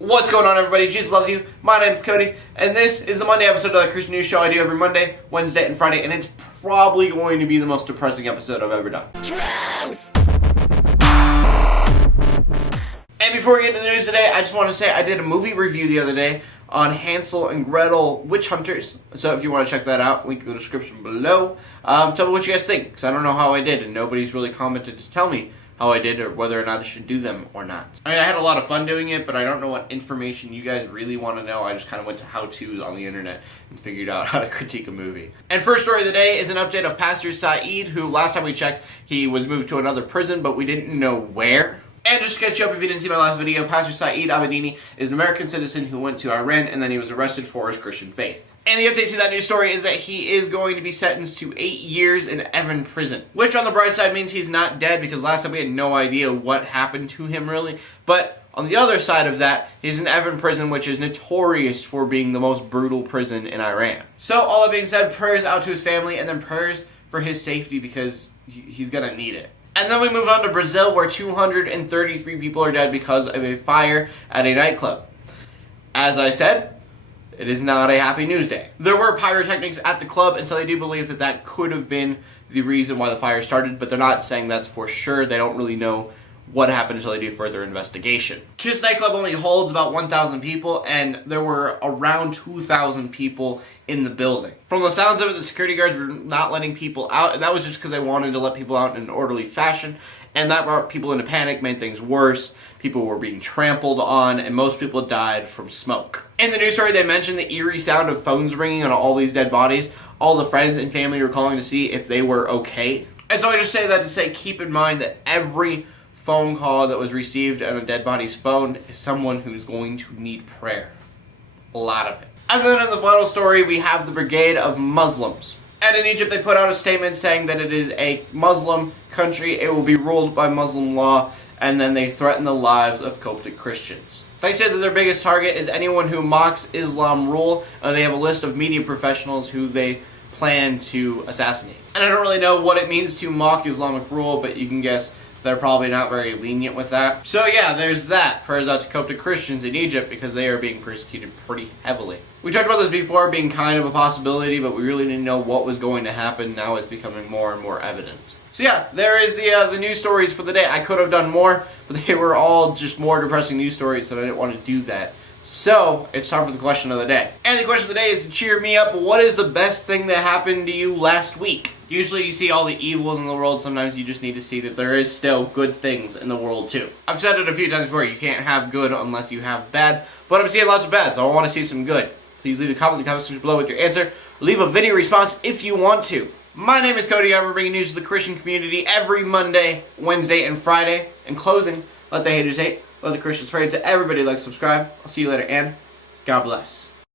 What's going on, everybody? Jesus loves you. My name's Cody, and this is the Monday episode of the Christian News Show I do every Monday, Wednesday, and Friday, and it's probably going to be the most depressing episode I've ever done. Truth! And before we get into the news today, I just want to say I did a movie review the other day on Hansel and Gretel Witch Hunters. So if you want to check that out, link in the description below. Tell me what you guys think, because I don't know how I did, and nobody's really commented to tell me how I did or whether or not I should do them or not. I mean, I had a lot of fun doing it, but I don't know what information you guys really want to know. I just kind of went to how-tos on the internet and figured out how to critique a movie. And first story of the day is an update of Pastor Saeed, who last time we checked, he was moved to another prison, but we didn't know where. And just to catch you up if you didn't see my last video, Pastor Saeed Abedini is an American citizen who went to Iran and then he was arrested for his Christian faith. And the update to that news story is that he is going to be sentenced to 8 years in Evan prison. Which on the bright side means he's not dead, because last time we had no idea what happened to him really. But on the other side of that, he's in Evan prison, which is notorious for being the most brutal prison in Iran. So all that being said, prayers out to his family and then prayers for his safety, because he's gonna need it. And then we move on to Brazil, where 233 people are dead because of a fire at a nightclub. As I said, it is not a happy news day. There were pyrotechnics at the club, and so they do believe that that could have been the reason why the fire started, but they're not saying that's for sure. They don't really know what happened until they do further investigation. Kiss nightclub only holds about 1,000 people, and there were around 2,000 people in the building. From the sounds of it, the security guards were not letting people out, and that was just because they wanted to let people out in an orderly fashion, and that brought people into panic, made things worse. People were being trampled on, and most people died from smoke. In the news story, they mentioned the eerie sound of phones ringing on all these dead bodies. All the friends and family were calling to see if they were okay. And so I just say that to say, keep in mind that every phone call that was received on a dead body's phone is someone who's going to need prayer. A lot of it. And then in the final story, we have the Brigade of Muslims. And in Egypt, they put out a statement saying that it is a Muslim country, it will be ruled by Muslim law, and then they threaten the lives of Coptic Christians. They say that their biggest target is anyone who mocks Islam rule, and they have a list of media professionals who they plan to assassinate. And I don't really know what it means to mock Islamic rule, but you can guess they're probably not very lenient with that. So yeah, there's that. Prayers out to Coptic Christians in Egypt, because they are being persecuted pretty heavily. We talked about this before being kind of a possibility, but we really didn't know what was going to happen. Now it's becoming more and more evident. So yeah, there is the news stories for the day. I could have done more, but they were all just more depressing news stories, so I didn't want to do that. So, it's time for the question of the day. And the question of the day is to cheer me up. What is the best thing that happened to you last week? Usually you see all the evils in the world. Sometimes you just need to see that there is still good things in the world too. I've said it a few times before. You can't have good unless you have bad. But I'm seeing lots of bad, so I want to see some good. Please leave a comment in the comment section below with your answer. Leave a video response if you want to. My name is Cody. I'm bringing news to the Christian community every Monday, Wednesday, and Friday. In closing, let the haters hate. Let the Christians pray. To everybody, like, subscribe. I'll see you later, and God bless.